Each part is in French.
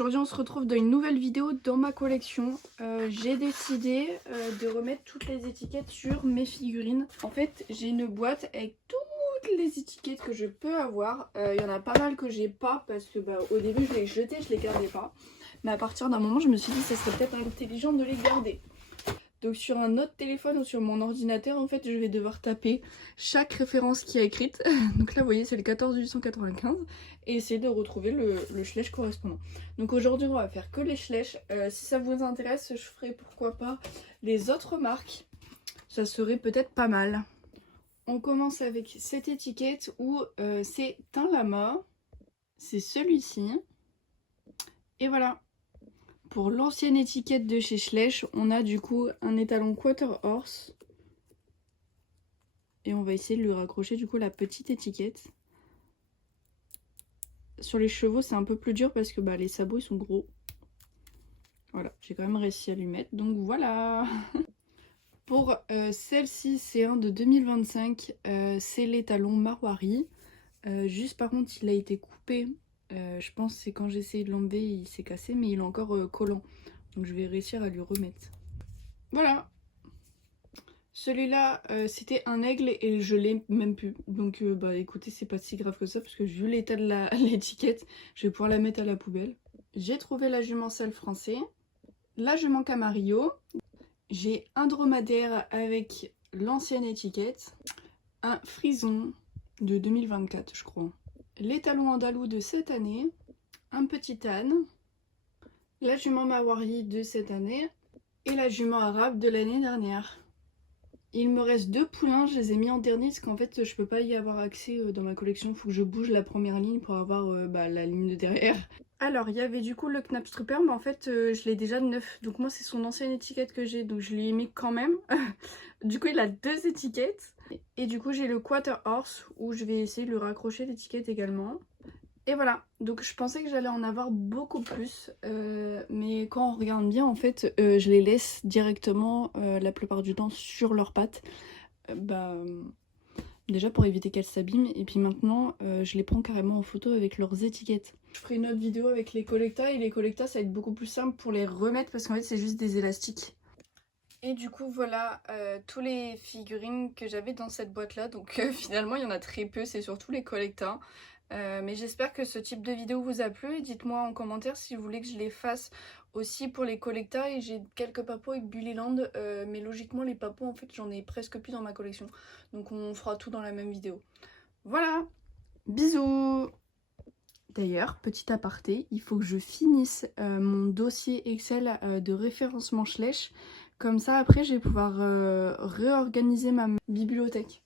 aujourd'hui on se retrouve dans une nouvelle vidéo dans ma collection. J'ai décidé de remettre toutes les étiquettes sur mes figurines. En fait j'ai une boîte avec toutes les étiquettes que je peux avoir. Il y en a pas mal que j'ai pas parce que au début je les jetais, je les gardais pas. Mais à partir d'un moment je me suis dit que ça serait peut-être intelligent de les garder. Donc sur un autre téléphone ou sur mon ordinateur, en fait, je vais devoir taper chaque référence qui est écrite. Donc là, vous voyez, c'est le 14 895. Et essayer de retrouver le schlecht correspondant. Donc aujourd'hui, on va faire que les schlecht. Si ça vous intéresse, je ferai pourquoi pas les autres marques. Ça serait peut-être pas mal. On commence avec cette étiquette où c'est un lama. C'est celui-ci. Et voilà. Pour l'ancienne étiquette de chez Schlecht, on a du coup un étalon Quarter Horse. Et on va essayer de lui raccrocher du coup la petite étiquette. Sur les chevaux, c'est un peu plus dur parce que les sabots ils sont gros. Voilà, j'ai quand même réussi à lui mettre. Donc voilà. Pour celle-ci, c'est un de 2025. C'est l'étalon Marwari. Juste par contre, il a été coupé. Je pense que c'est quand j'ai essayé de l'enlever, il s'est cassé. Mais il est encore collant. Donc je vais réussir à lui remettre. Voilà. Celui-là, c'était un aigle et je l'ai même plus. Donc écoutez, c'est pas si grave que ça parce que vu l'état de l'étiquette, je vais pouvoir la mettre à la poubelle. J'ai trouvé la jument selle français, la jument camarillo. J'ai un dromadaire avec l'ancienne étiquette, un frison de 2024 je crois, l'étalon andalou de cette année, un petit âne, la jument mawari de cette année et la jument arabe de l'année dernière. Il me reste 2 poulains, je les ai mis en dernier parce qu'en fait je peux pas y avoir accès dans ma collection, il faut que je bouge la première ligne pour avoir la ligne de derrière. Alors il y avait du coup le Knapstrupper, mais en fait je l'ai déjà de neuf, donc moi c'est son ancienne étiquette que j'ai, donc je lui ai mis quand même. Du coup il a 2 étiquettes, et du coup j'ai le Quarter Horse où je vais essayer de lui raccrocher l'étiquette également. Et voilà, donc je pensais que j'allais en avoir beaucoup plus, mais quand on regarde bien en fait, je les laisse directement la plupart du temps sur leurs pattes. Déjà pour éviter qu'elles s'abîment, et puis maintenant je les prends carrément en photo avec leurs étiquettes. Je ferai une autre vidéo avec les collectas, et les collectas ça va être beaucoup plus simple pour les remettre parce qu'en fait c'est juste des élastiques. Et du coup voilà tous les figurines que j'avais dans cette boîte là, donc finalement il y en a très peu, c'est surtout les collectas. Mais j'espère que ce type de vidéo vous a plu, et dites-moi en commentaire si vous voulez que je les fasse aussi pour les collectas. Et j'ai quelques papos avec Bullyland, mais logiquement les papos en fait j'en ai presque plus dans ma collection, donc on fera tout dans la même vidéo. Voilà, bisous. D'ailleurs, petit aparté, il faut que je finisse mon dossier Excel de référencement Schlecht. Comme ça après je vais pouvoir réorganiser ma bibliothèque.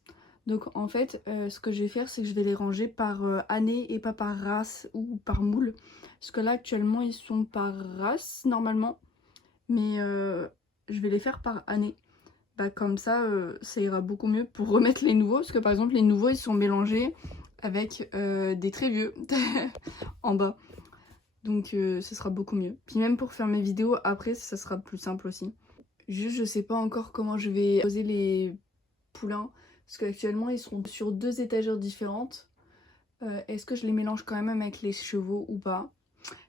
Donc en fait ce que je vais faire, c'est que je vais les ranger par année et pas par race ou par moule. Parce que là actuellement ils sont par race normalement, mais je vais les faire par année. Comme ça ça ira beaucoup mieux pour remettre les nouveaux, parce que par exemple les nouveaux ils sont mélangés avec des très vieux en bas. Donc ce sera beaucoup mieux. Puis même pour faire mes vidéos après ça sera plus simple aussi. Juste je sais pas encore comment je vais poser les poulains, parce qu'actuellement ils sont sur 2 étagères différentes. Est-ce que je les mélange quand même avec les chevaux ou pas?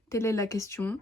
Telle est la question.